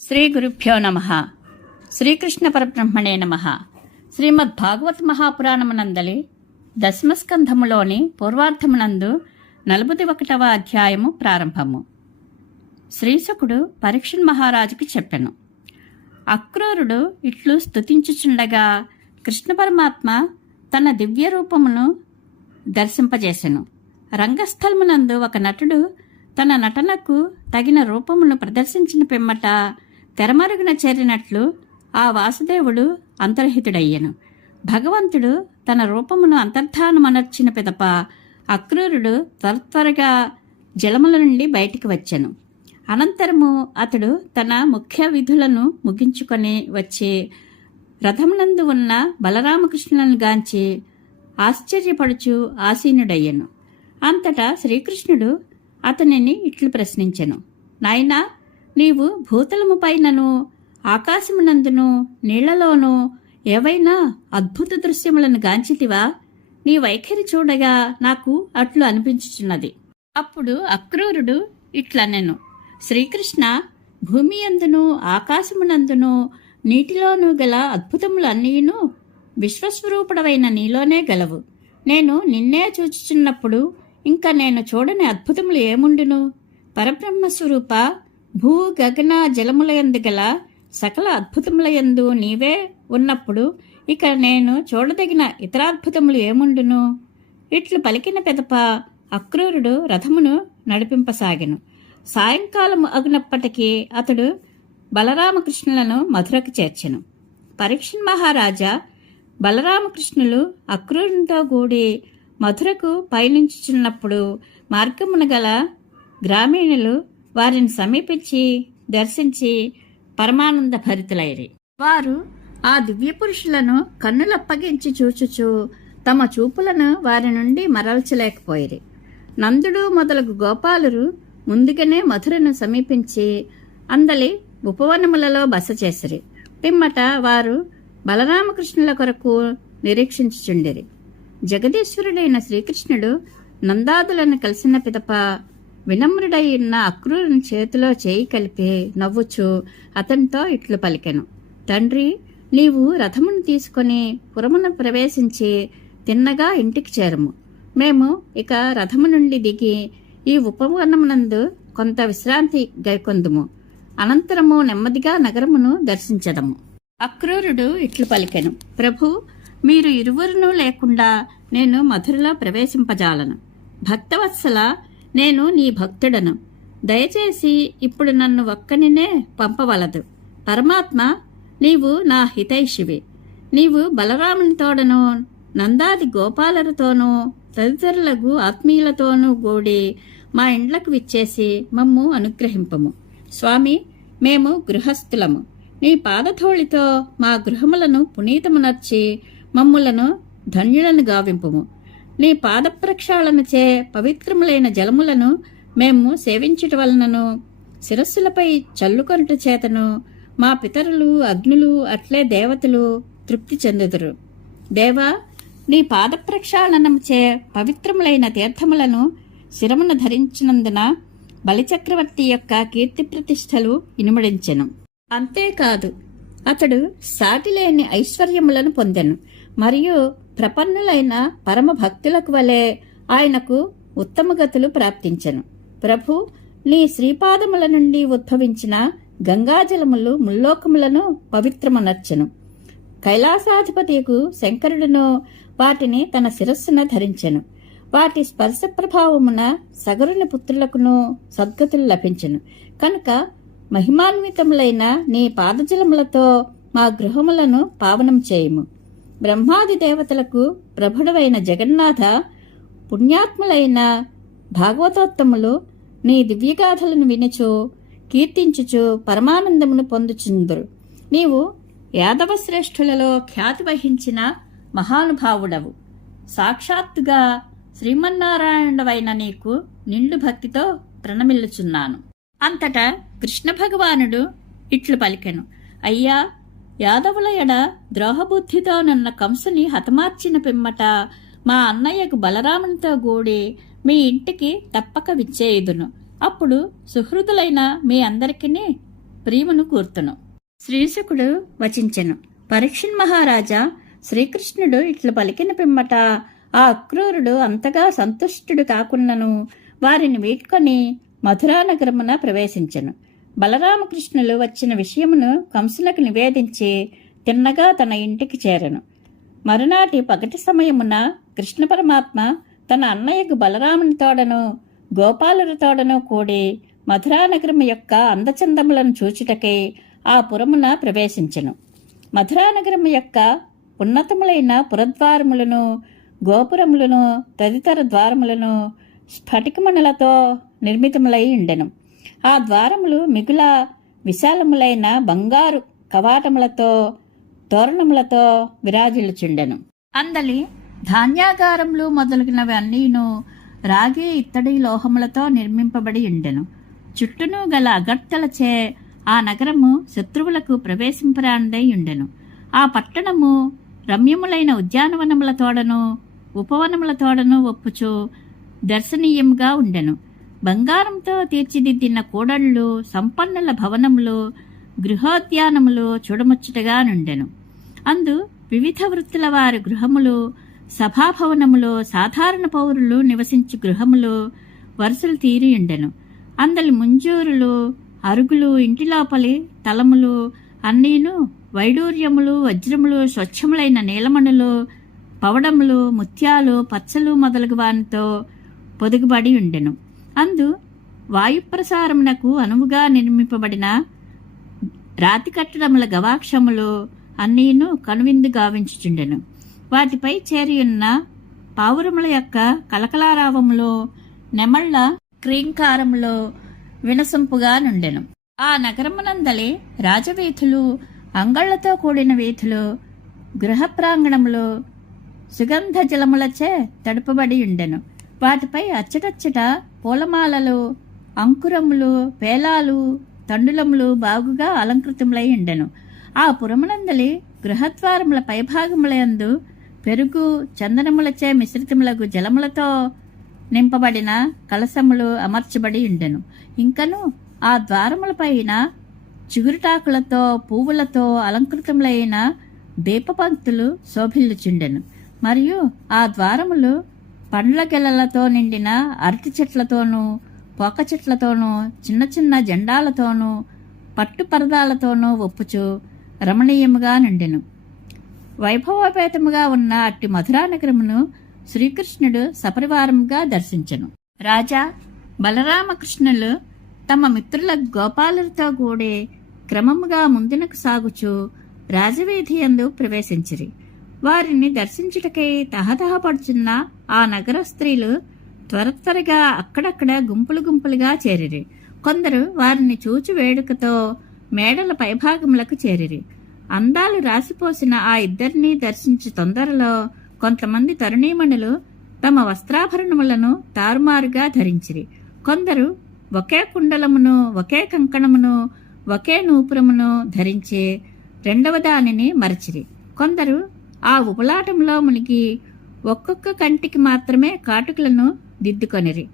శ్రీ గురుభ్యో నమః. శ్రీకృష్ణ పరబ్రహ్మణే నమః. శ్రీమద్ భాగవత మహాపురాణమునందలి దశమస్కంధములోని పూర్వార్ధమునందు 41వ అధ్యాయము ప్రారంభము. శ్రీశుకుడు పరీక్షణ్ మహారాజుకి చెప్పెను. అక్రూరుడు ఇట్లు స్తుతించుచుండగా కృష్ణ పరమాత్మ తన దివ్య రూపమును దర్శింపజేసెను. రంగస్థలమునందు ఒక నటుడు తన నటనకు తగిన రూపమును ప్రదర్శించిన పిమ్మట తెరమరుగున చేరినట్లు ఆ వాసుదేవుడు అంతర్హితుడయ్యెను. భగవంతుడు తన రూపమును అంతర్ధానమనర్చిన పిదప అక్రూరుడు త్వరగా జలముల నుండి బయటికి వచ్చెను. అనంతరము అతడు తన ముఖ్య విధులను ముగించుకొని వచ్చి రథమునందు ఉన్న బలరామకృష్ణులను గాంచి ఆశ్చర్యపడుచు ఆసీనుడయ్యెను. అంతటా శ్రీకృష్ణుడు అతనిని ఇట్లు ప్రశ్నించెను. నాయనా, నీవు భూతలము పైనను ఆకాశమునందును నీళ్లలోనూ ఏవైనా అద్భుత దృశ్యములను గాంచితివా? నీ వైఖరి చూడగా నాకు అట్లు అనిపించుచున్నది. అప్పుడు అక్రూరుడు ఇట్లనెను. శ్రీకృష్ణ, భూమి యందును ఆకాశమునందును నీటిలోనూ గల అద్భుతములన్నీను విశ్వస్వరూపుడవైన నీలోనే గలవు. నేను నిన్నే చూచుచున్నప్పుడు ఇంకా నేను చూడని అద్భుతములు ఏముండును? పరబ్రహ్మస్వరూప, భూ గగన జలములయందు గల సకల అద్భుతములయందు నీవే ఉన్నప్పుడు ఇక నేను చూడదగిన ఇతరాద్భుతములు ఏముండును? ఇట్లు పలికిన పెదప అక్రూరుడు రథమును నడిపింపసాగెను. సాయంకాలము అగునప్పటికీ అతడు బలరామకృష్ణులను మధురకు చేర్చెను. పరీక్షణ్ మహారాజా బలరామకృష్ణులు అక్రూరునితో కూడి మధురకు పయనించుచున్నప్పుడు మార్గమున గల గ్రామీణులు వారిని సమీపించి దర్శించి పరమానంద భరితులైరి. వారు ఆ దివ్య పురుషులను కన్నులప్పగించి చూచుచు తమ చూపులను వారి నుండి మరల్చలేకపోయిరి. నందుడు మొదలగు గోపాలురు ముందుగానే మధురను సమీపించి అందలి ఉపవనములలో బస చేసిరి. పిమ్మట వారు బలరామకృష్ణుల కొరకు నిరీక్షించుచుండిరి. జగదీశ్వరుడైన శ్రీకృష్ణుడు నందాదులను కలిసిన పిదప వినమ్రుడై ఉన్న అక్రూరుని చేతిలో చేయి కలిపి నవ్వుచు అతనితో ఇట్లు పలికెను. తండ్రి, నీవు రథమును తీసుకొని పురమున ప్రవేశించి తిన్నగా ఇంటికి చేరము. మేము ఇక రథము నుండి దిగి ఈ ఉపవనమునందు కొంత విశ్రాంతి గైకొందుము. అనంతరము నెమ్మదిగా నగరమును దర్శించదము. అక్రూరుడు ఇట్లు పలికెను. ప్రభు, మీరు ఇరువురునూ లేకుండా నేను మధురలో ప్రవేశింపజాలను. భక్తవత్సల, నేను నీ భక్తుడను. దయచేసి ఇప్పుడు నన్ను ఒక్కనినే పంపవలదు. పరమాత్మ, నీవు నా హితైషివి. నీవు బలరామునితోడను నందాది గోపాలరుతోనూ తదితరులకు ఆత్మీయులతోనూ కూడి మా ఇండ్లకు విచ్చేసి మమ్ము అనుగ్రహింపము. స్వామి, మేము గృహస్థులము. నీ పాదధూళితో మా గృహములను పునీతమునర్చి మమ్ములను ధన్యులను గావింపుము. నీ పాద ప్రక్షాళనచే పవిత్రములైన జలములను మేము సేవించుట వలనను శిరస్సులపై చల్లుకొనుట చేతను మా పితరులు అగ్నులు అట్లే దేవతలు తృప్తి చెందుదురు. దేవా, నీ పాద ప్రక్షాళనముచే పవిత్రములైన తీర్థములను శిరమున ధరించినందున బలిచక్రవర్తి యొక్క కీర్తి ప్రతిష్టలు ఇనుమడించెను. అంతేకాదు, అతడు సాటిలేని ఐశ్వర్యములను పొందెను. మరియు ప్రపన్నులైన పరమ భక్తులకు వలె ఆయనకు ఉత్తమ గతులు ప్రాప్తించెను. ప్రభు, నీ శ్రీపాదముల నుండి ఉద్భవించిన గంగాజలములు ముల్లోకములను పవిత్రమునర్చెను. కైలాసాధిపతికు శంకరుడును వాటిని తన శిరస్సున ధరించెను. వాటి స్పర్శ ప్రభావమున సగరుని పుత్రులకును సద్గతులు లభించెను. కనుక మహిమాన్వితములైన నీ పాదజలములతో మా గృహములను పావనం చేయుము. బ్రహ్మాది దేవతలకు ప్రభుడవైన జగన్నాథ, పుణ్యాత్ములైన భాగవతోత్తములు నీ దివ్యగాథలను వినుచు కీర్తించుచు పరమానందమును పొందుచుందురు. నీవు యాదవ శ్రేష్ఠులలో ఖ్యాతి వహించిన మహానుభావుడవు. సాక్షాత్తుగా శ్రీమన్నారాయణుడవైన నీకు నిండు భక్తితో ప్రణమిల్లుచున్నాను. అంతటా కృష్ణ భగవానుడు ఇట్లు పలికెను. అయ్యా, యాదవుల ఎడ ద్రోహబుద్ధితోనున్న కంసుని హతమార్చిన పిమ్మట మా అన్నయ్యకు బలరామునితో కూడి మీ ఇంటికి తప్పక విచ్చేయుదును. అప్పుడు సుహృదులైన మీ అందరికీ ప్రియమును కూర్తును. శ్రీశుకుడు వచించెను. పరీక్షిన్ మహారాజా, శ్రీకృష్ణుడు ఇట్లు పలికిన పిమ్మట ఆ అక్రూరుడు అంతగా సంతుష్టుడు కాకున్నను వారిని వీడ్కొని మధురానగరమున ప్రవేశించెను. బలరామకృష్ణులు వచ్చిన విషయమును కంసులకు నివేదించి తిన్నగా తన ఇంటికి చేరెను. మరునాటి పగటి సమయమున కృష్ణ పరమాత్మ తన అన్నయ్యకు బలరాముని తోడను గోపాలుని తోడను కూడి మధురానగరము యొక్క అందచందములను చూచుటకై ఆ పురమున ప్రవేశించెను. మధురానగరము యొక్క ఉన్నతములైన పురద్వారములను, గోపురములను, తదితర ద్వారములను స్ఫటికమణులతో నిర్మితములై ఉండెను. ఆ ద్వారములు మిగుల విశాలములైన బంగారు కవాటములతో, తోరణములతో విరాజిల్లుచుండెను. అందలి ధాన్యాగారములు మొదలగినవి అన్నీను రాగి, ఇత్తడి, లోహములతో నిర్మింపబడి ఉండెను. చుట్టూను గల అగర్తలచే ఆ నగరము శత్రువులకు ప్రవేశింపరానిదై ఉండెను. ఆ పట్టణము రమ్యములైన ఉద్యానవనములతోడను ఉపవనములతోడను ఒప్పుచు దర్శనీయముగా ఉండెను. బంగారంతో తీర్చిదిద్దిన కూడళ్లు, సంపన్నుల భవనములు, గృహోద్యానములు చూడముచ్చటగా నుండెను. అందు వివిధ వృత్తుల వారి గృహములు, సభాభవనములు, సాధారణ పౌరులు నివసించు గృహములు వరుసలు తీరియుండెను. అందలి ముంజూరులు, అరుగులు, ఇంటి లోపలి తలములు అన్నీను వైడూర్యములు, వజ్రములు, స్వచ్ఛములైన నీలమణులు, పవడములు, ముత్యాలు, పచ్చలు మొదలగు వానితో పొదుగుబడి ఉండెను. అందు వాయుప్రసారమునకు అనువుగా నిర్మింపబడిన రాతి కట్టడముల గవాక్షములు అన్నీను కనువిందు గావించుచుండెను. వాటిపై చేరియున్న పావురముల యొక్క కలకలారావములో, నెమళ్ల క్రీంకారములో వినసొంపుగా నుండెను. ఆ నగరమునందలి రాజవీధులు, అంగళ్లతో కూడిన వీధులు, గృహ ప్రాంగణములు సుగంధ జలములచే తడుపబడి ఉండెను. వాటిపై అచ్చటచ్చట పూలమాలలు, అంకురములు, పేలాలు, తండులములు బాగుగా అలంకృతములై ఉండెను. ఆ పురమునందలి గృహద్వారముల పైభాగములందు పెరుగు, చందనములచే మిశ్రితములకు జలములతో నింపబడిన కలశములు అమర్చబడి ఉండెను. ఇంకను ఆ ద్వారములపైన చిగురుటాకులతో, పువ్వులతో అలంకృతములైన దీపపంక్తులు శోభిల్లుచుండెను. మరియు ఆ ద్వారములు పండ్ల గెలలతో నిండిన అరటి చెట్లతోనూ, పోక చెట్లతోనూ, చిన్న చిన్న జెండాలతోనూ, పట్టు పరదాలతోనూ ఒప్పుచు రమణీయముగా నిండెను. వైభవోపేతముగా ఉన్న అట్టి మధురానగరమును శ్రీకృష్ణుడు సపరివారముగా దర్శించెను. రాజా బలరామకృష్ణులు తమ మిత్రుల గోపాలులతో కూడి క్రమముగా ముందునకు సాగుచు రాజవీధి యందు ప్రవేశించిరి. వారిని దర్శించుటకై తహతహపడుచున్న ఆ నగర స్త్రీలు త్వరగా అక్కడక్కడ గుంపులు గుంపులుగా చేరిరి. కొందరు వారిని చూచి వేడుకతో మేడల పైభాగములకు చేరిరి. అందాలు రాసిపోసిన ఆ ఇద్దరిని దర్శించు తొందరలో కొంతమంది తరుణీమణులు తమ వస్త్రాభరణములను తారుమారుగా ధరించిరి. కొందరు ఒకే కుండలమును, ఒకే కంకణమును, ఒకే నూపురమును ధరించి రెండవ దానిని మరచిరి. కొందరు ఆ ఉపలాటంలో మునిగి ఒక్కొక్క కంటికి మాత్రమే కాటుకలను దిద్దుకొనిరి.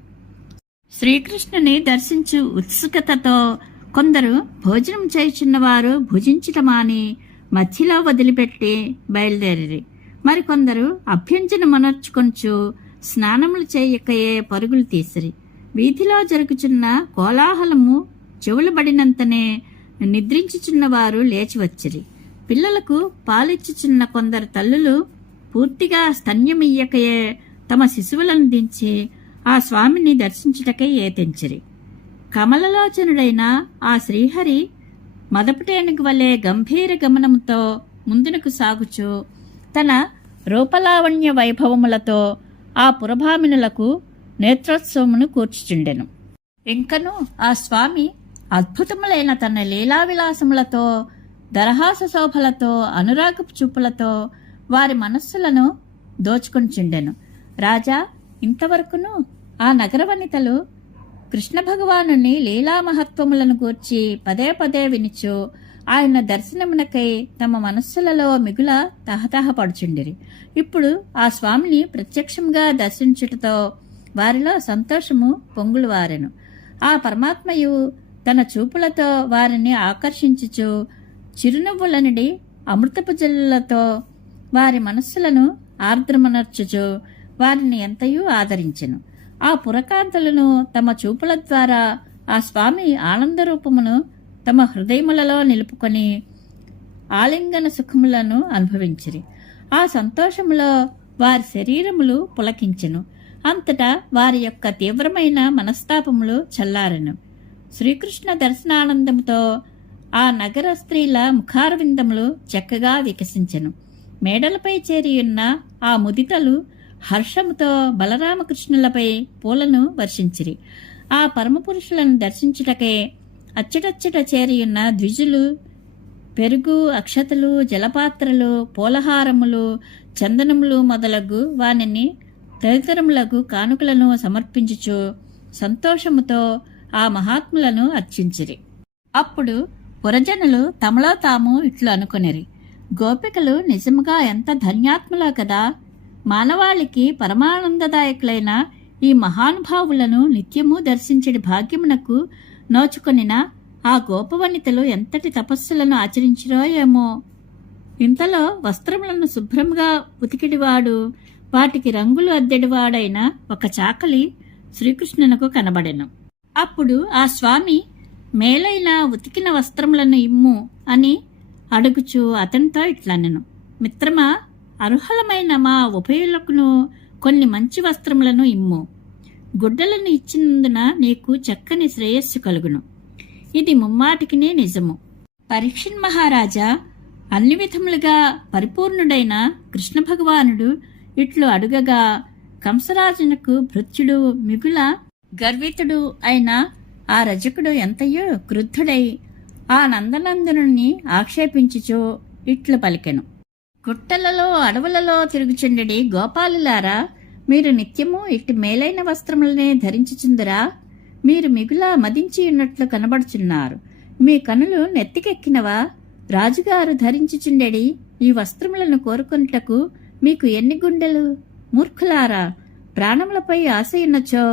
శ్రీకృష్ణుని దర్శించు ఉత్సుకతతో కొందరు భోజనం చేయుచున్నవారు భుజించటమాని మధ్యలో వదిలిపెట్టి బయలుదేరిరి. మరికొందరు అభ్యంజనమనర్చుకొంచు స్నానములు చేయకయే పరుగులు తీసిరి. వీధిలో జరుగుచున్న కోలాహలము చెవులుబడినంతనే నిద్రించుచున్నవారు లేచి వచ్చిరి. పిల్లలకు పాలిచ్చుచున్న కొందరు తల్లులు పూర్తిగా స్తన్యమియ్యకయే తమ శిశువులను దించి ఆ స్వామిని దర్శించుటకై ఏతెంచిరి. కమలలోచనుడైన ఆ శ్రీహరి మదపుటేనుగు వలె గంభీర గమనముతో ముందునకు సాగుచు తన రూపలావణ్య వైభవములతో ఆ పురభామినులకు నేత్రోత్సవమును కూర్చుచుండెను. ఇంకను ఆ స్వామి అద్భుతములైన తన లీలావిలాసములతో, దరహాస శోభలతో, అనురాగపు చూపులతో వారి మనస్సులను దోచుకొనిచుండెను. రాజా, ఇంతవరకును ఆ నగర వనితలు కృష్ణ భగవానుని లీలామహత్వములను గూర్చి పదే పదే వినిచు ఆయన దర్శనమునకై తమ మనస్సులలో మిగుల తహతహపడుచుండిరి. ఇప్పుడు ఆ స్వామిని ప్రత్యక్షంగా దర్శించుటతో వారిలో సంతోషము పొంగులు వారెను. ఆ పరమాత్మయు తన చూపులతో వారిని ఆకర్షించుచు చిరునవ్వులనిడి అమృతపు జల్లులతో వారి మనస్సులను ఆర్ద్రమనర్చుచు వారిని ఎంతయూ ఆదరించెను. ఆ పురకాంతలను తమ చూపుల ద్వారా ఆ స్వామి ఆనందరూపమును తమ హృదయములలో నిలుపుకొని ఆలింగన సుఖములను అనుభవించిరి. ఆ సంతోషములో వారి శరీరములు పులకించెను. అంతటా వారి యొక్క తీవ్రమైన మనస్తాపములు చల్లారెను. శ్రీకృష్ణ దర్శనానందముతో ఆ నగర స్త్రీల ముఖారవిందములు చక్కగా వికసించెను. మేడలపై చేరియున్న ఆ ముదితలు హర్షముతో బలరామకృష్ణులపై పూలను వర్షించిరి. ఆ పరమపురుషులను దర్శించుటకే అచ్చటచ్చట చేరియున్న ద్విజులు పెరుగు, అక్షతలు, జలపాత్రలు, పూలహారములు, చందనములు మొదలగు వానిని తదితరములకు కానుకలను సమర్పించుచు సంతోషముతో ఆ మహాత్ములను అర్చించిరి. అప్పుడు పురజనులు తమలో తాము ఇట్లు అనుకొనిరి, గోపికలు నిజముగా ఎంత ధన్యాత్ములో కదా! మానవాళికి పరమానందదాయకులైన ఈ మహానుభావులను నిత్యము దర్శించడి భాగ్యమునకు నోచుకొనిన ఆ గోపవనితలు ఎంతటి తపస్సులను ఆచరించిరో ఏమో. ఇంతలో వస్త్రములను శుభ్రంగా ఉతికిడివాడు, వాటికి రంగులు అద్దెడివాడైన ఒక చాకలి శ్రీకృష్ణునకు కనబడెను. అప్పుడు ఆ స్వామి మేలైన ఉతికిన వస్త్రములను ఇమ్ము అని అడుగుచు అతనితో ఇట్లనెను, మిత్రమా, అర్హులమైన మా ఉభయులకును కొన్ని మంచి వస్త్రములను ఇమ్ము. గుడ్డలను ఇచ్చినందున నీకు చక్కని శ్రేయస్సు కలుగును. ఇది ముమ్మాటికినే నిజము. పరీక్షిన్ మహారాజా, అన్ని విధములుగా పరిపూర్ణుడైన కృష్ణ భగవానుడు ఇట్లు అడుగగా కంసరాజునకు భృత్యుడు మిగుల గర్వితుడు అయిన ఆ రజకుడు ఎంతయో క్రుద్ధుడై ఆ నందనందనుని ఆక్షేపించుచు ఇట్లు పలికెను, గుట్టలలో అడవులలో తిరుగుచుండెడి గోపాలులారా, మీరు నిత్యము ఇట్టి మేలైన వస్త్రములనే ధరించుచుందురా? మీరు మిగుల మదించియున్నట్లు కనబడుచున్నారు. మీ కనులు నెత్తికెక్కినవా? రాజుగారు ధరించుచుండెడి ఈ వస్త్రములను కోరుకొనుటకు మీకు ఎన్ని గుండెలు? మూర్ఖులారా, ప్రాణములపై ఆశయున్నచో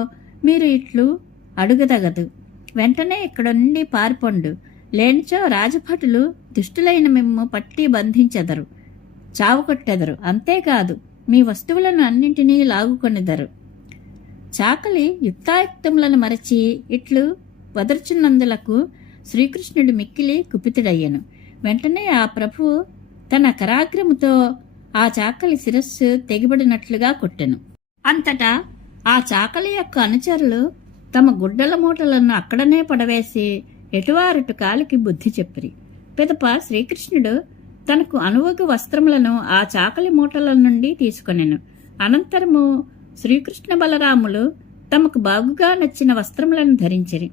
మీరు ఇట్లు అడుగదగదు. వెంటనే ఇక్కడ నుండి పారిపొండు, లేనిచో రాజభటులు దుష్టులైన మిమ్ము పట్టి బంధించెదరు, చావుకొట్టెదరు. అంతేకాదు మీ వస్తువులను అన్నింటినీ లాగుకొనిదరు. చాకలి యుక్తాయుక్తములను మరచి ఇట్లు వదర్చున్నందులకు శ్రీకృష్ణుడు మిక్కిలి కుపితుడయ్యను. వెంటనే ఆ ప్రభువు తన కరాగ్రముతో ఆ చాకలి శిరస్సు తెగిబడినట్లుగా కొట్టెను. అంతటా ఆ చాకలి యొక్క అనుచరులు తమ గుడ్డల మూటలను అక్కడనే పడవేసి ఎటువారటు కాలికి బుద్ధి చెప్పిరి. పిదప శ్రీకృష్ణుడు తనకు అనువగు వస్త్రములను ఆ చాకలి మూటల నుండి తీసుకొనెను. అనంతరము శ్రీకృష్ణ బలరాములు తమకు బాగుగా నచ్చిన వస్త్రములను ధరించిరి.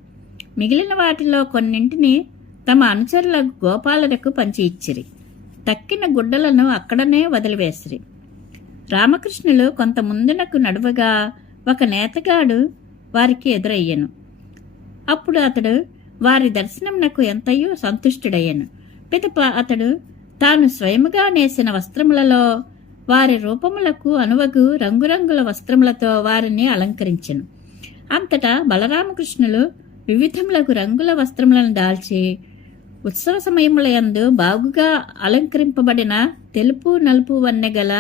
మిగిలిన వాటిలో కొన్నింటిని తమ అనుచరుల గోపాలులకు పంచి ఇచ్చిరి. తక్కిన గుడ్డలను అక్కడనే వదిలివేసిరి. రామకృష్ణులు కొంత ముందునకు నడువగా ఒక నేతగాడు వారికి ఎదురయ్యను. అప్పుడు అతడు వారి దర్శనమునకు ఎంతయో సంతుష్టుడయ్యను. పిదప అతడు తాను స్వయముగా నేసిన వస్త్రములలో వారి రూపములకు అనువగు రంగురంగుల వస్త్రములతో వారిని అలంకరించెను. అంతటా బలరామకృష్ణులు వివిధములకు రంగుల వస్త్రములను దాల్చి ఉత్సవ సమయములయందు బాగుగా అలంకరింపబడిన తెలుపు నలుపు వన్నెగల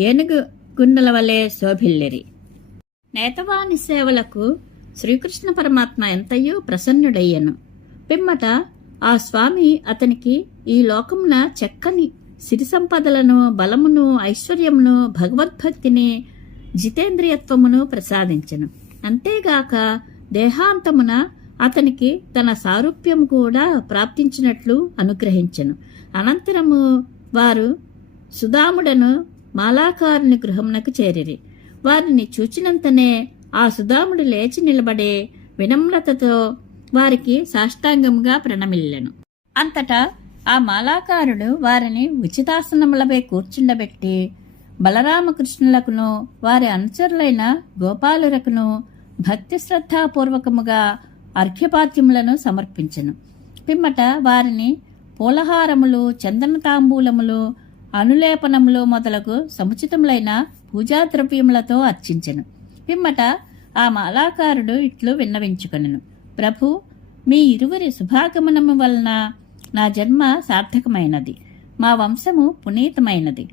ఏనుగు గుండెల వలె శోభిల్లిరి. నేతవాని సేవలకు శ్రీకృష్ణ పరమాత్మ ఎంతయో ప్రసన్నుడయ్యను. పిమ్మట ఆ స్వామి అతనికి ఈ లోకమున చక్కని సిరి సంపదలను, బలమును, ఐశ్వర్యమును, భగవద్భక్తిని, జితేంద్రియత్వమును ప్రసాదించెను. అంతేగాక దేహాంతమున అతనికి తన సారూప్యము కూడా ప్రాప్తించినట్లు అనుగ్రహించెను. అనంతరము వారు సుదాముడను మాలాకారుని గృహమునకు చేరిరి. వారిని చూచినంతనే ఆ సుదాముడు లేచి నిలబడే వినమ్రతతో వారికి సాష్టాంగముగా ప్రణమిల్లెను. అంతటా ఆ మాలాకారుడు వారిని ఉచితాసనములపై కూర్చుండబెట్టి బలరామకృష్ణులకును వారి అనుచరులైన గోపాలురకును భక్తి శ్రద్ధాపూర్వకముగా అర్ఘ్యపాత్యములను సమర్పించెను. పిమ్మట వారిని పూలహారములు, చందన తాంబూలములు, అనులేపనములు మొదలగు సముచితములైన పూజాద్రవ్యములతో అర్చించెను. పిమ్మట ఆ మాలాకారుడు ఇట్లు విన్నవించుకొనెను, ప్రభు, మీ ఇరువురి శుభాగమనము వలన నా జన్మ సార్థకమైనది, మా వంశము పునీతమైనది.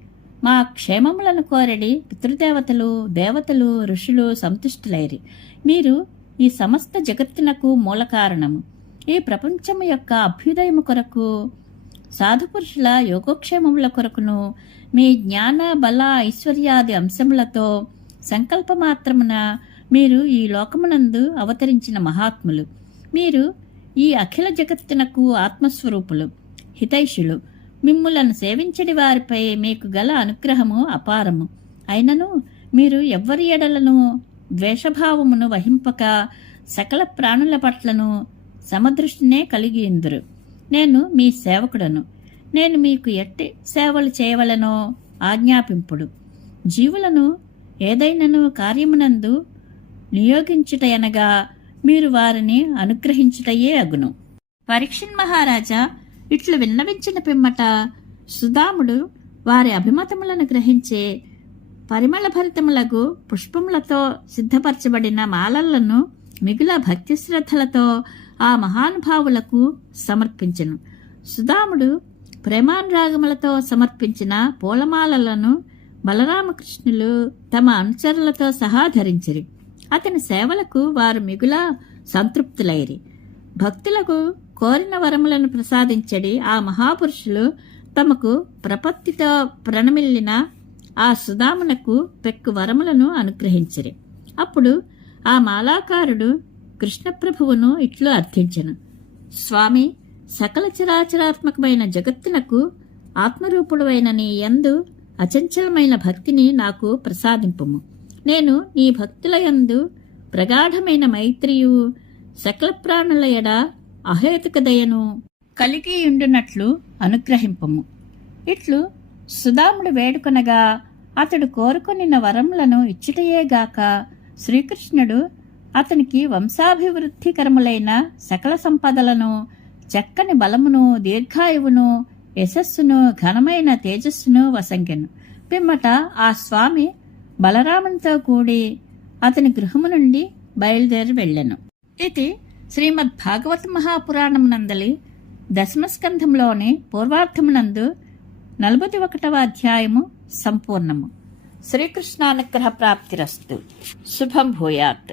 మా క్షేమములను కోరడి పితృదేవతలు, దేవతలు, ఋషులు సంతుష్టులైరి. మీరు ఈ సమస్త జగత్తునకు మూల కారణము. ఈ ప్రపంచము యొక్క అభ్యుదయము కొరకు, సాధుపురుషుల యోగక్షేమముల కొరకును, మీ జ్ఞాన బల ఐశ్వర్యాది అంశములతో సంకల్పమాత్రమున మీరు ఈ లోకమునందు అవతరించిన మహాత్ములు. మీరు ఈ అఖిల జగత్తునకు ఆత్మస్వరూపులు, హితైషులు. మిమ్ములను సేవించడి వారిపై మీకు గల అనుగ్రహము అపారము. అయినను మీరు ఎవ్వరి ఎడలను ద్వేషభావమును వహింపక సకల ప్రాణుల పట్లను సమదృష్టినే కలిగి ఇందురు. నేను మీ సేవకుడను. నేను మీకు ఎట్టి సేవలు చేయవలనో ఆజ్ఞాపింపుడు. జీవులను ఏదైనను కార్యమునందు నియోగించుటయనగా మీరు వారిని అనుగ్రహించుటయే అగును. పరీక్షిన్ మహారాజా ఇట్లు విన్నవించిన పిమ్మట సుదాముడు వారి అభిమతములను గ్రహించే పరిమళభరితములగు పుష్పములతో సిద్ధపరచబడిన మాలలను మిగుల భక్తి శ్రద్ధలతో ఆ మహానుభావులకు సమర్పించెను. సుదాముడు ప్రేమానురాగములతో సమర్పించిన పూలమాలలను బలరామకృష్ణులు తమ అనుచరులతో సహా ధరించిరి. అతని సేవలకు వారు మిగుల సంతృప్తులైరి. భక్తులకు కోరిన వరములను ప్రసాదించడి ఆ మహాపురుషులు తమకు ప్రపత్తితో ప్రణమిల్లిన ఆ సుదామునకు పెక్కు వరములను అనుగ్రహించిరి. అప్పుడు ఆ మాలాకారుడు కృష్ణప్రభువును ఇట్లు అర్థించెను. స్వామి, సకల చరాచరాత్మకమైన జగత్తునకు ఆత్మరూపుడువైన నీ యందు అచంచలమైన భక్తిని నాకు ప్రసాదింపుము. నేను నీ భక్తుల యందు ప్రగాఢమైన మైత్రియు, సకల ప్రాణుల ఎడ అహేతుక దయను కలిగియుండునట్లు అనుగ్రహింపము. ఇట్లు సుదాముడు వేడుకొనగా అతడు కోరుకొనిన వరములను ఇచ్చుటయేగాక శ్రీకృష్ణుడు అతనికి వంశాభివృద్ధికరములైన సకల సంపదలను, చక్కని బలమును, దీర్ఘాయువును, యశస్సును, ఘనమైన తేజస్సును వసంగెను. పిమ్మట ఆ స్వామి బలరామునితో కూడి అతని గృహము నుండి బయలుదేరి వెళ్ళెను. ఇది శ్రీమద్భాగవత మహాపురాణమునందలి దశమస్కంధంలోని పూర్వార్థమునందు 41వ అధ్యాయము సంపూర్ణము. శ్రీకృష్ణానుగ్రహ ప్రాప్తిరస్తు. శుభం భూయాత్.